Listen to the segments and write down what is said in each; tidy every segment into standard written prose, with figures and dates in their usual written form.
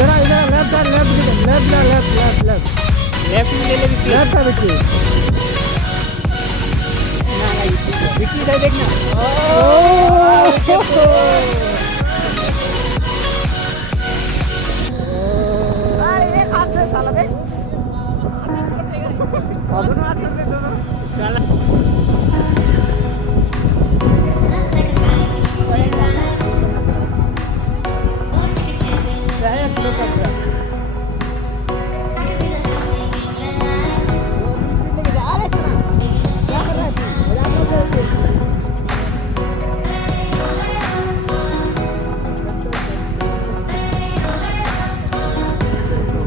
इधर left left में ले ले विक्की। लेफ्ट है विक्की। विक्की इधर देखना। एक हाथ से साला देख। दोनों हाथ छोड़ दे दोनों। साला क्या है स्लो कर रहा है।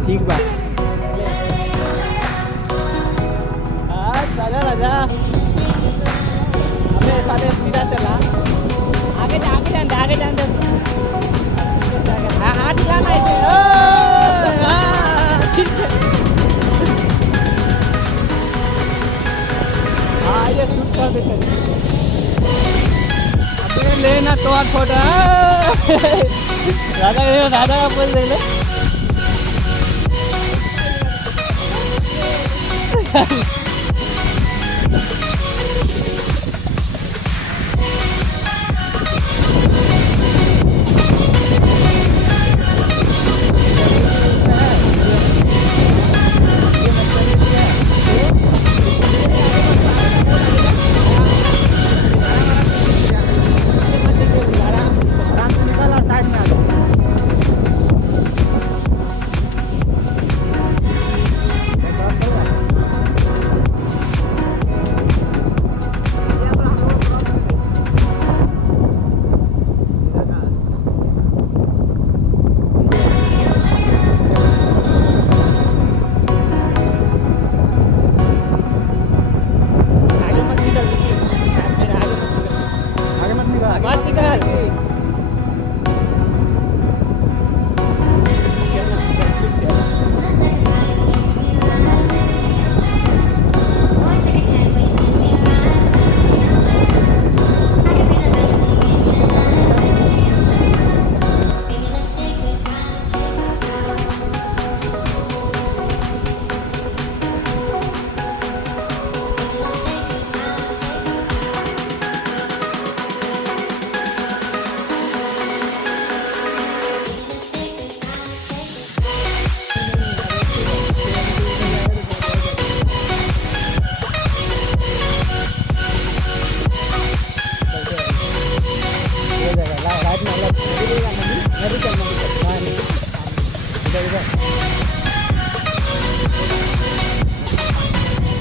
ठीक बा। राजा राजा अबे साले सीधा चला। आगे जान दे। हाथ हिलाना ऐसे। ठीक है। हाँ ये शूट कर देते। अबे लेना तो हाथ फोटा। राजा का बोल दे ले।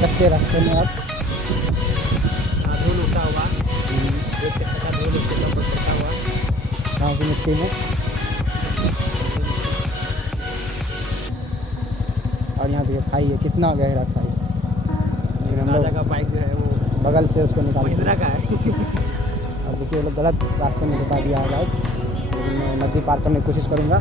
कच्चे रास्ते में आप धूल उठा हुआ। एक चक्कर का धूल उसके ऊपर पड़ता हुआ। गाँव की मिट्टी में। और यहाँ देखिए खाई है, कितना गहरा खाई। लेकिन हम राजा लोग का बाइक जो है वो बगल से उसको निकाल महिंद्रा का है। अब देखिए वो लोग गलत रास्ते में बता दिया है। लेकिन मैं नदी पार करने की कोशिश करूँगा।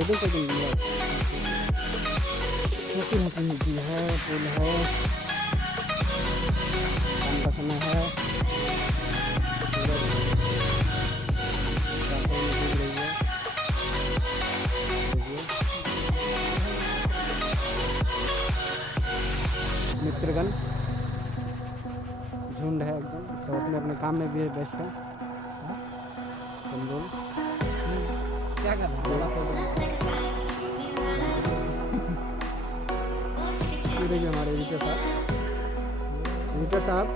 सेटिंग सेटिंग भी है, छोटी मोटी मिलती है, पुल है, शाम का समय है, सूरज जाते हुए दिख रही है। देखिए मित्रगण झुंड है एकदम, तो अपने अपने काम में भी व्यस्त है। तुम लोग क्या कर रहा बोला तो ये देखिए हमारे एडिटर साहब, एडिटर साहब